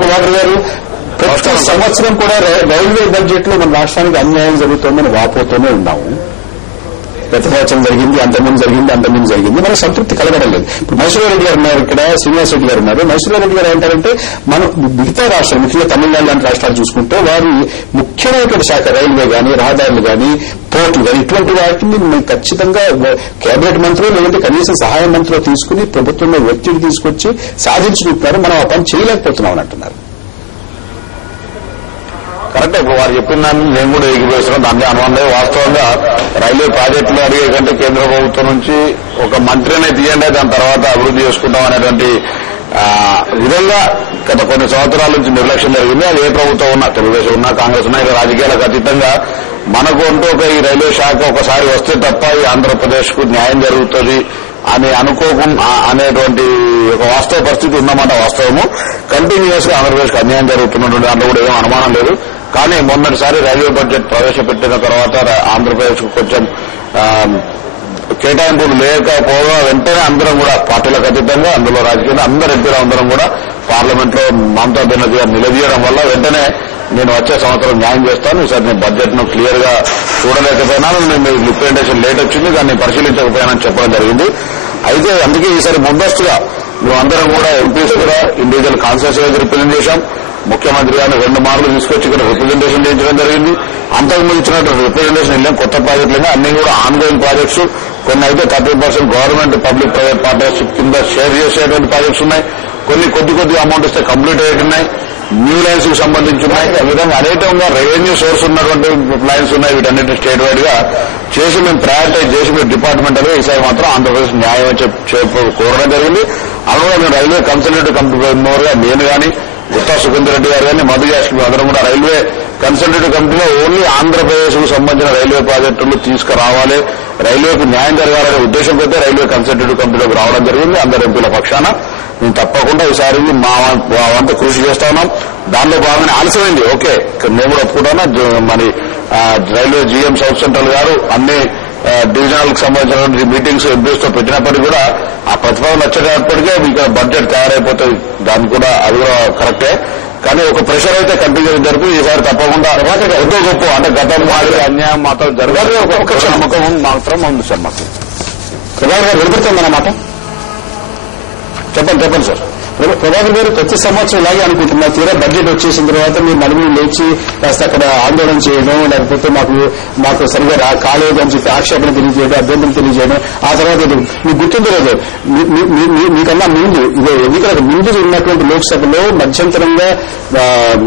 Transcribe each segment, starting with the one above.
ప్రభాకర్ గారు, ప్రతి సంవత్సరం కూడా రైల్వే బడ్జెట్ లో మన రాష్ట్రానికి అన్యాయం జరుగుతోందని వాపోతూనే ఉన్నాము. గత సంవత్సరం జరిగింది, అంతకుముందు జరిగింది, మనకు సంతృప్తి కలగడం లేదు. ఇప్పుడు మైసూరారెడ్డి గారు ఉన్నారు, ఇక్కడ శ్రీనివాస్ రెడ్డి గారు ఉన్నారు. మైసూరారెడ్డి గారు ఏంటంటే మనం మిగతా రాష్ట్రాలు, ముఖ్యంగా తమిళనాడు లాంటి రాష్ట్రాలు చూసుకుంటే వారి ముఖ్యమైనటువంటి శాఖ రైల్వే కానీ, రహదారులు కానీ, పోర్టులు కానీ, ఇటువంటి వాటిని మేము ఖచ్చితంగా కేబినెట్ మంత్రులు లేదంటే కనీసం సహాయ మంత్రులు తీసుకుని ప్రభుత్వంలో ఒత్తిడి తీసుకొచ్చి సాధించుకుంటున్నారు. మనం ఆ పని చేయలేకపోతున్నాం అని అంటున్నారు. కరెక్ట్. ఇప్పుడు వారు చెప్పిన దాన్ని నేను కూడా ఎగిరివేస్తున్నాను. దాంట్లో అనుమానం వాస్తవంగా రైల్వే ప్రాజెక్టులు అడిగే కంటే కేంద్ర ప్రభుత్వం నుంచి ఒక మంత్రినే తీయండి, దాని తర్వాత అభివృద్ధి చేసుకుంటాం అనేటువంటి విధంగా గత కొన్ని సంవత్సరాల నుంచి నిర్లక్ష్యం జరిగింది. అది ఏ ప్రభుత్వం ఉన్నా, తెలుగుదేశం ఉన్నా, కాంగ్రెస్ ఉన్నా, ఇలా రాజకీయాలకు అతీతంగా మనకు అంటూ ఒక ఈ రైల్వే శాఖ ఒకసారి వస్తే తప్ప ఈ ఆంధ్రప్రదేశ్ కు న్యాయం జరుగుతుంది అని అనుకోకుండా అనేటువంటి ఒక వాస్తవ పరిస్థితి ఉన్నమాట. వాస్తవము కంటిన్యూస్ గా ఆంధ్రప్రదేశ్ కు అన్యాయం జరుగుతున్నటువంటి దాంట్లో కూడా ఏం అనుమానం లేదు. కానీ మొన్నటిసారి రైల్వే బడ్జెట్ ప్రవేశపెట్టిన తర్వాత ఆంధ్రప్రదేశ్ కు కొంచెం కేటాయింపులు లేకపోగా వెంటనే అందరం కూడా పార్టీలకు అతీతంగా, అందులో రాజకీయాలు అందరు ఎంపీలు అందరం కూడా పార్లమెంట్ లో మమతా బెనర్జీ గారు నిలదీయడం వల్ల వెంటనే నేను వచ్చే సంవత్సరం న్యాయం చేస్తాను, ఈసారి నేను బడ్జెట్ ను క్లియర్ గా చూడలేకపోయినా, నేను రిప్రజెంటేషన్ లేట్ వచ్చింది, దాన్ని పరిశీలించకపోయినా చెప్పడం జరిగింది. అయితే అందుకే ఈసారి ముందస్తుగా మేమందరం కూడా ఎంపీస్ కూడా ఇండివిజువల్ కాన్స్టిట్యూన్సీ రిప్రజెంట్ చేశాం. ముఖ్యమంత్రి గారిని 2 మార్లు తీసుకొచ్చి ఇక్కడ రిప్రజెంటేషన్ చేయించడం జరిగింది. అంతకుముందు ఇచ్చినటువంటి రిప్రజెంటేషన్ వెళ్ళాం. కొత్త ప్రాజెక్టులు అన్ని కూడా ఆన్గోయింగ్ ప్రాజెక్ట్స్, కొన్ని అయితే 30% గవర్నమెంట్ పబ్లిక్ ప్రైవేట్ పార్ట్నర్షిప్ కింద షేర్ చేసేటువంటి ప్రాజెక్ట్స్ ఉన్నాయి. కొన్ని కొద్ది అమౌంట్ ఇస్తే కంప్లీట్ అయ్యేట్టున్నాయి. న్యూ లైన్స్ కు సంబంధించి ఉన్నాయి. ఈ విధంగా అనేకంగా రెవెన్యూ సోర్స్ ఉన్నటువంటి లైన్స్ ఉన్నాయి. వీటన్నిటి స్టేట్ వైడ్ గా చేసి మేము ప్రయారిటైజ్ చేసి మేము డిపార్ట్మెంటల్ గా ఈసారి మాత్రం ఆంధ్రప్రదేశ్ న్యాయం కోరడం జరిగింది. అలాగే మేము రైల్వే కన్సల్టేటివ్ కమిటీ గా నేను కానీ, గుత్తా సుఖేందర్ రెడ్డి గారు కానీ, మధు యాష్కి అందరం కూడా రైల్వే కన్సల్టేటివ్ కమిటీలో ఓన్లీ ఆంధ్రప్రదేశ్ కు సంబంధించిన రైల్వే ప్రాజెక్టులు తీసుకురావాలి, రైల్వేకు న్యాయం జరగాలనే ఉద్దేశంతో రైల్వే కన్సల్టేటివ్ కమిటీలోకి రావడం జరిగింది. అందరు ఎంపీల పక్షాన మేము తప్పకుండా ఈసారి మా వంత కృషి చేస్తా ఉన్నాం. దానిలో భాగంగా ఆలస్యమైంది, ఓకే, నేను కూడా ఒప్పుకుంటాను. మరి రైల్వే జీఎం సౌత్ సెంట్రల్ గారు అన్ని డివిజనల్ కు సంబంధించిన మీటింగ్స్ ఎంపీస్ తో పెట్టినప్పటికీ కూడా ఆ ప్రతిపాదన వచ్చేటప్పటికే మీకు బడ్జెట్ తయారైపోతుంది. దానికి కూడా అది కూడా కరెక్టే. కానీ ఒక ప్రెషర్ అయితే కంటిన్యూ జరుగుతుంది. ఈసారి తప్పకుండా ఎంతో గొప్ప అంటే గతం మాదిరి అన్యాయం మాత్రం జరగదు. ఒక నమ్మకం మాత్రం ఉంది సార్ మాకు. ప్రభాకర్ గారు వినపడుతుందన్నమాట. చెప్పండి సార్. ప్రభాకర్ గారు ప్రతి సంవత్సరం ఇలాగే అనుకుంటున్నారు. తీరా బడ్జెట్ వచ్చేసిన తర్వాత మీరు నలుగురు లేచి కాస్త అక్కడ ఆందోళన చేయడం, లేకపోతే మాకు సరిగా కాలేదు అని చెప్పి ఆక్షేపణ తెలియజేయడం, అభ్యంతరం తెలియజేయడం. ఆ తర్వాత మీకు గుర్తుందో లేదు, మీకన్నా ముందు ఎన్నికలకు ముందు ఉన్నటువంటి లోక్సభలో మధ్యంతరంగా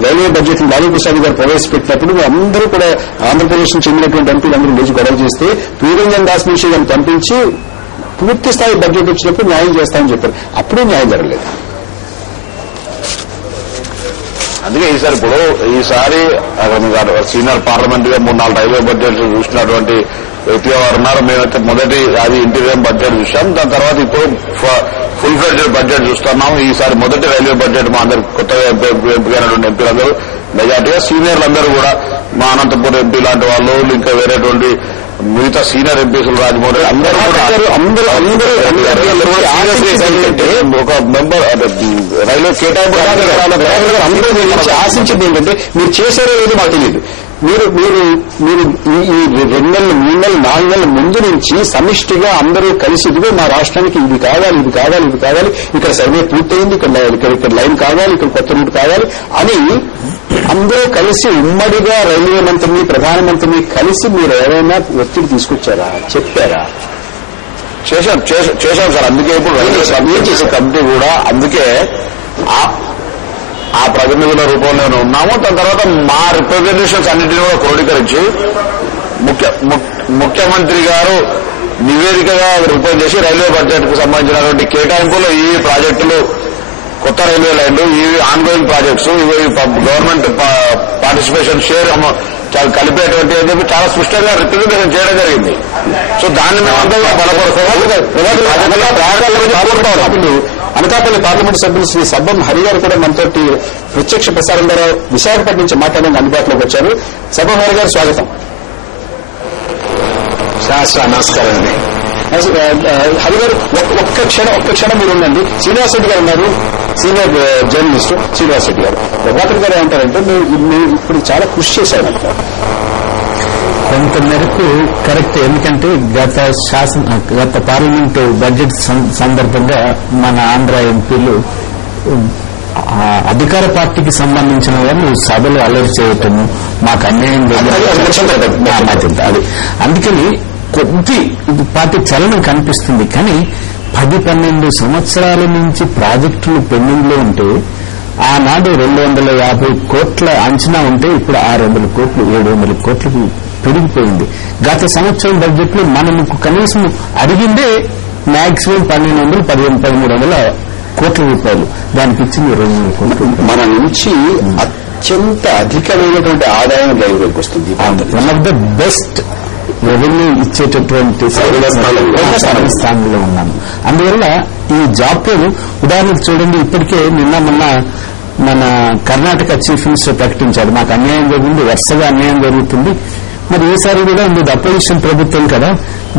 రైల్వే బడ్జెట్ లాలూ ప్రసాద్ గారు ప్రవేశపెట్టినప్పుడు అందరూ కూడా ఆంధ్రప్రదేశ్ నుంచి చెందినటువంటి ఎంపీలు అందరూ లేచి గొడవ చేస్తే ప్రియరంజన్ దాస్ మిశ్రీ గారిని పంపించి పూర్తి స్థాయి బడ్జెట్ వచ్చినప్పుడు న్యాయం చేస్తామని చెప్పారు. అప్పుడే న్యాయం జరగలేదు. అందుకే ఈసారి సీనియర్ పార్లమెంట్ గా 3-4 రైల్వే బడ్జెట్ చూసినటువంటి వ్యక్తిగా వారు ఉన్నారు. మేమైతే మొదటి అది ఇంటీరియం బడ్జెట్ చూసాం. దాని తర్వాత ఇప్పుడు ఫుల్ ఫ్లెడ్జ్డ్ బడ్జెట్ చూస్తున్నాం. ఈసారి మొదటి రైల్వే బడ్జెట్ మా అందరు కొత్తగా ఎంపికైనటువంటి ఎంపీలందరూ మెజార్టీగా సీనియర్లందరూ కూడా మా అనంతపురం ఎంపీ లాంటి వాళ్ళు, ఇంకా వేరేటువంటి మిగతా సీనియర్ ఎంపీలు రాజమౌళి అందరూ ఒక మెంబర్ రైల్వే కేటాయింపు ఆశించింది ఏంటంటే మీరు చేసేదో ఏదో మాకు తెలియదు. మీరు ఈ 2 నెలలు, 3 నెలలు, 4 నెలల ముందు నుంచి సమిష్టిగా అందరూ కలిసి ఇదిగో మా రాష్ట్రానికి ఇది కావాలి, ఇక్కడ సర్వే పూర్తయింది, ఇక్కడ లైన్ కావాలి, ఇక్కడ కొత్త రూట్ కావాలి అని అందరూ కలిసి ఉమ్మడిగా రైల్వే మంత్రిని, ప్రధానమంత్రిని కలిసి మీరు ఏమైనా ఒత్తిడి తీసుకొచ్చారా, చెప్పారా? చేశాం సార్. అందుకే ఇప్పుడు రైల్వే చేసే కమిటీ కూడా అందుకే ఆ ప్రతినిధుల రూపంలోనే ఉన్నాము. దాని తర్వాత మా రిప్రజెంటేషన్స్ అన్నింటినీ కూడా క్రోడీకరించి ముఖ్యమంత్రి గారు నివేదికగా రూపం చేసి రైల్వే బడ్జెట్ కు సంబంధించినటువంటి కేటాయింపులు, ఈ ప్రాజెక్టులు, కొత్త రైల్వే లైన్లు, ఇవి ఆన్గోయింగ్ ప్రాజెక్ట్స్, ఇవి గవర్నమెంట్ పార్టిసిపేషన్ షేర్ కలిపేటువంటి అని చెప్పి చాలా స్పష్టంగా రిప్రజెంటేషన్ చేయడం జరిగింది. సో దాన్ని మేమంతా అనకాపల్లి పార్లమెంట్ సభ్యులు శ్రీ సబ్బం హరి గారు కూడా మనతోటి ప్రత్యక్ష ప్రసారం ద్వారా విశాఖపట్నం నుంచి మాట్లాడడానికి అందుబాటులోకి వచ్చారు. సబ్బం హరి గారు స్వాగతం. నమస్కారం అండి. హరి గారు ఒక్క క్షణం మీరు ఉండండి. శ్రీనివాస్ రెడ్డి గారు ఉన్నారు, సీనియర్ జర్నలిస్ట్ శ్రీనివాస్ రెడ్డి గారు. ప్రభాకర్ గారు ఏమంటారంటే మీరు ఇప్పుడు చాలా కృషి చేశారంట. కొంత మేరకు కరెక్ట్. ఎందుకంటే గత పార్లమెంటు బడ్జెట్ సందర్భంగా మన ఆంధ్ర ఎంపీలు అధికార పార్టీకి సంబంధించిన వాళ్ళు సభలు అల్లరి చేయటము, మాకు అన్యాయం అది. అందుకని కొద్ది పార్టీ చలనం కనిపిస్తుంది. కానీ 10-12 సంవత్సరాల నుంచి ప్రాజెక్టులు పెండింగ్ లో ఉంటే ఆనాడు 250 కోట్ల అంచనా ఉంటే ఇప్పుడు 600 కోట్లు 700 కోట్లకు పెరిగిపోయింది. గత సంవత్సరం బడ్జెట్ లో మనకు కనీసం అడిగిందే మాక్సిమం 1200-1300 కోట్ల రూపాయలు. దానికి ఇచ్చింది 200 కోట్లు. మన నుంచి అత్యంత అధికమైనటువంటి ఆదాయం రైల్వేకి వస్తుంది. One of the best revenue ఇచ్చేటటువంటి స్థానంలో ఉన్నాము. అందువల్ల ఈ జాబ్ ఉదాహరణకు చూడండి, ఇప్పటికే మొన్న మన కర్ణాటక చీఫ్ మినిస్టర్ ప్రకటించాడు, మాకు అన్యాయం జరిగింది, వరుసగా అన్యాయం జరుగుతుంది, మరి ఈసారి కూడా మీరు అపోజిషన్ ప్రభుత్వం కదా,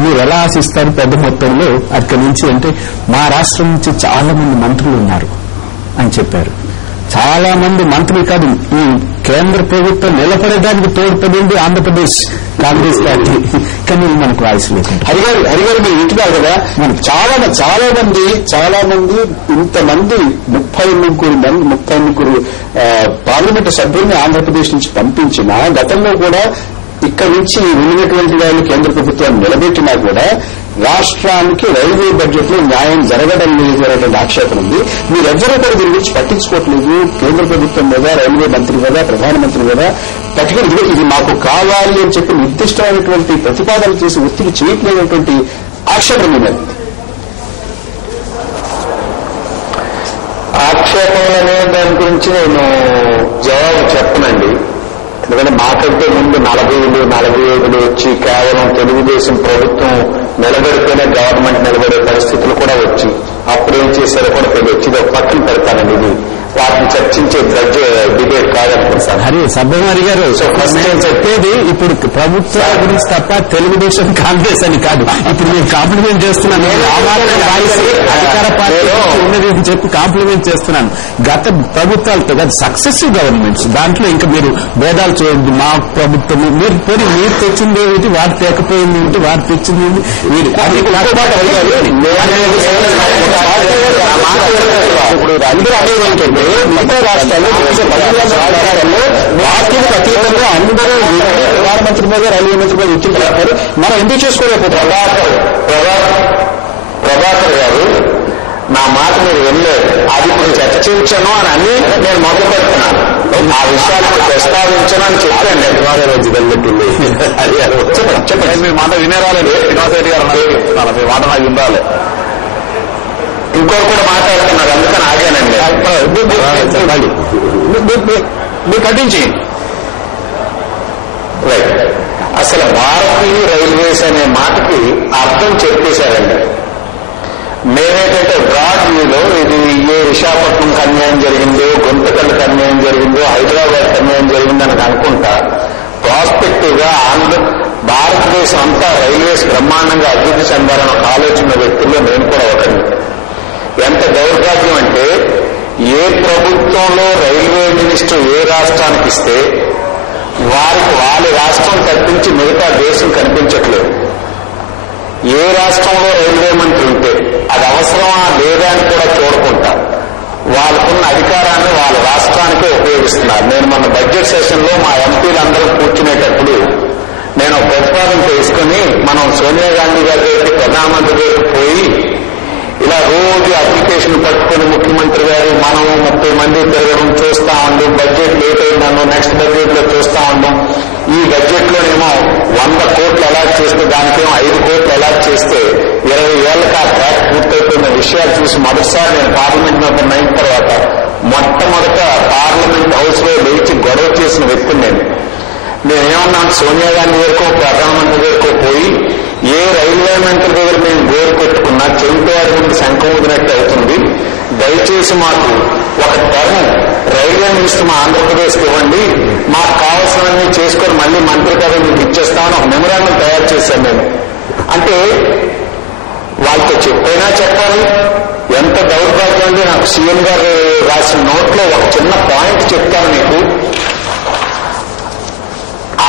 మీరు ఎలా ఆశిస్తారు పెద్ద మొత్తంలో అక్కడి నుంచి అంటే మా రాష్ట్రం నుంచి చాలా మంది మంత్రులు ఉన్నారు అని చెప్పారు. చాలా మంది మంత్రులు కాదు, ఈ కేంద్ర ప్రభుత్వం నిలబడడానికి తోడ్పడింది ఆంధ్రప్రదేశ్ కాంగ్రెస్ పార్టీ. కానీ మనకు వాయిస్ లేకుండా హరిగారు మీరు ఇంటున్నారు కదా, మనకు చాలా మంది ఇంతమంది 33 పార్లమెంటు సభ్యుల్ని ఆంధ్రప్రదేశ్ నుంచి పంపించినా గతంలో కూడా ఇక్కడ నుంచి వెళ్ళినటువంటి వాళ్ళు కేంద్ర ప్రభుత్వాన్ని నిలబెట్టినా కూడా రాష్ట్రానికి రైల్వే బడ్జెట్ లో న్యాయం జరగడం లేదు అనేటువంటి ఆక్షేపణ ఉంది. మీరెవ్వరూ కూడా దీని గురించి పట్టించుకోవట్లేదు. కేంద్ర ప్రభుత్వం మీద, రైల్వే మంత్రి మీద, ప్రధానమంత్రి మీద పట్టుకుని ఇది మాకు కావాలి అని చెప్పి నిర్దిష్టమైనటువంటి ప్రతిపాదనలు చేసి ఒత్తిడి చేయట్లేనటువంటి ఆక్షేపణ మీద. ఆక్షేపణలు అనే దాని గురించి నేను జవాబు చెప్పనండి. ఎందుకంటే మాకంటే ముందు 40-45 వచ్చి కేవలం తెలుగుదేశం ప్రభుత్వం నిలబెడితేనే గవర్నమెంట్ నిలబడే పరిస్థితులు కూడా వచ్చి అప్పుడేం చేశారో కూడా తెలియచ్చు. ఇది ఒక పక్కన పెడతానండి. ఇది వాటిని చర్చించే డిబేట్ కాదనుకుంటాను. హరి సబ్బమారి గారు, నేను చెప్పేది ఇప్పుడు ప్రభుత్వాల గురించి తప్ప తెలుగుదేశం కాంగ్రెస్ అని కాదు. ఇప్పుడు నేను కాంప్లిమెంట్ చేస్తున్నాను, అధికార పార్టీ ఉన్నది చెప్పి కాంప్లిమెంట్ చేస్తున్నాను. గత ప్రభుత్వాలతో గత సక్సెసివ్ గవర్నమెంట్స్ దాంట్లో ఇంకా మీరు భేదాలు చూడండి. మా ప్రభుత్వం మీరు తెచ్చింది ఏమిటి, వారు తేకపోయింది ఏమిటి, వారు తెచ్చింది ఏమిటి, ఇప్పుడు అందరూ అనేది మిగతా రాష్ట్రాల్లో పార్టీలకు అతీతంగా అందరూ ప్రధానమంత్రి మీద, రైల్వే మంత్రి మీద ఒత్తిడి చేస్తారు. మనం ఎందుకు చేసుకోలేకపోతాం? ప్రభాకర్ గారు నా మాట మీరు వెళ్ళలేదు. అది ఇప్పుడు చర్చించను అని అన్ని నేను మొదలు పెడుతున్నాను. ఆ విషయాలు ప్రస్తావించను అని చెప్పండి. వెళ్ళినట్టుంది చెప్పండి. మీ మాట వినేరాలేదు. శ్రీనివాస్ రెడ్డి గారు మీ మాట నాకు వినాలి. ఇంకోరు కూడా మాట్లాడుతున్నారు, అందుకని ఆగానండి. మీరు కట్టించి రైట్. అసలు భారతీయ రైల్వేస్ అనే మాటకి అర్థం చెప్పేశారండి. మేమేంటంటే బ్రాడ్ వ్యూలో ఇది ఏ విశాఖపట్నంకి అన్యాయం జరిగిందో, గుంతకల్కి అన్యాయం జరిగిందో, హైదరాబాద్కి అన్యాయం జరిగిందని అనుకుంటా ప్రాస్పెక్టివ్ గా భారతదేశం అంతా రైల్వేస్ బ్రహ్మాండంగా అభివృద్ధి చెందాలని ఒక ఆలోచన వ్యక్తుల్లో నేను కూడా ఒకటి. ఎంత దౌర్భాగ్యం అంటే ఏ ప్రభుత్వంలో రైల్వే మినిస్టర్ ఏ రాష్ట్రానికి ఇస్తే వారికి వాళ్ళ రాష్ట్రం తప్పించి మిగతా దేశం కనిపించట్లేదు. ఏ రాష్ట్రంలో రైల్వే మంత్రి ఉంటే అది అవసరమా లేదా అని కూడా చూడకుండా వాళ్ళకున్న అధికారాన్ని వాళ్ళ రాష్ట్రానికే ఉపయోగిస్తున్నారు. నేను మన బడ్జెట్ సెషన్ లో మా ఎంపీలందరూ కూర్చునేటప్పుడు నేను ప్రతిపాదన చేసుకుని మనం సోనియా గాంధీ గారి దగ్గరికి, ప్రధానమంత్రి దగ్గరికి పోయి ఇలా రోజు అప్లికేషన్ పట్టుకుని ముఖ్యమంత్రి గారు మనం 30 మంది తిరగడం చూస్తా ఉండం, బడ్జెట్ లేట్ అయిందను, నెక్స్ట్ బడ్జెట్ లో చూస్తా ఉండం, ఈ బడ్జెట్ లోనేమో 100 కోట్లు అలాట్ చేస్తే దానికేమో 5 కోట్లు అలాట్ చేస్తే 20 ఏళ్లకు ఆ ట్రాక్ పూర్తయిపోయిన విషయాలు చూసి మొదటిసారి నేను పార్లమెంట్ మెంబర్ అయిన తర్వాత మొట్టమొదట పార్లమెంట్ హౌస్ లో లేచి గొడవ చేసిన వ్యక్తిని నేనేమన్నాను, సోనియా గాంధీ దగ్గరకో ప్రధానమంత్రి దగ్గరకో పోయి ఏ రైల్వే మంత్రి దగ్గర మేము గోరు పెట్టుకున్నా చెవిటవారి నుండి శంఖం ఊదినట్టు అవుతుంది. దయచేసి మాకు ఒక టర్మ్ రైల్వే మినిస్టర్ మా ఆంధ్రప్రదేశ్కి ఇవ్వండి, మాకు కావాల్సినవన్నీ చేసుకొని మళ్ళీ మంత్రి పదవి మీకు ఇచ్చేస్తామని ఒక మెమరాండం తయారు చేశాను నేను. అంటే వాళ్ళతో చెప్పైనా చెప్పాలి. ఎంత దౌర్భాగ్యం అంటే నాకు సీఎం గారు రాసిన నోట్లో ఒక చిన్న పాయింట్ చెప్తాను మీకు.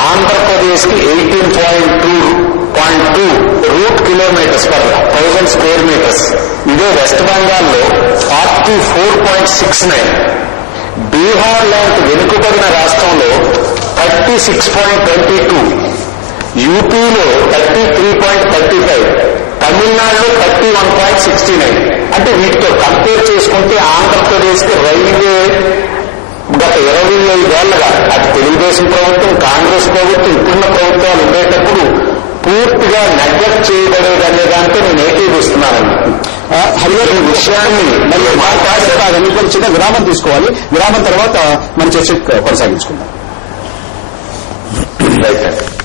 ఆంధ్రప్రదేశ్కి 18.2 route kilometres per 1000 square metres. ఇదే వెస్ట్ బెంగాల్లో 44.69. బీహార్ లాంటి వెనుకబడిన రాష్ట్రంలో 36.22, యూపీలో 33.35, తమిళనాడులో 31.69. అంటే వీటితో కంపేర్ చేసుకుంటే ఆంధ్రప్రదేశ్కి రైల్వే గత 25 ఏళ్లుగా అటు తెలుగుదేశం ప్రభుత్వం, కాంగ్రెస్ ప్రభుత్వం, ఇప్పుడున్న ప్రభుత్వాలు ఉండేటప్పుడు పూర్తిగా నెగ్లెక్ట్ చేయబడేదనే దాంతో నేను ఏకీభవిస్తున్నానండి. హరిగారు ఈ విషయాన్ని మళ్ళీ మాట్లాడే చిన్న విరామం తీసుకోవాలి. విరామం తర్వాత మన చర్చ కొనసాగించుకుందాం. రైట్.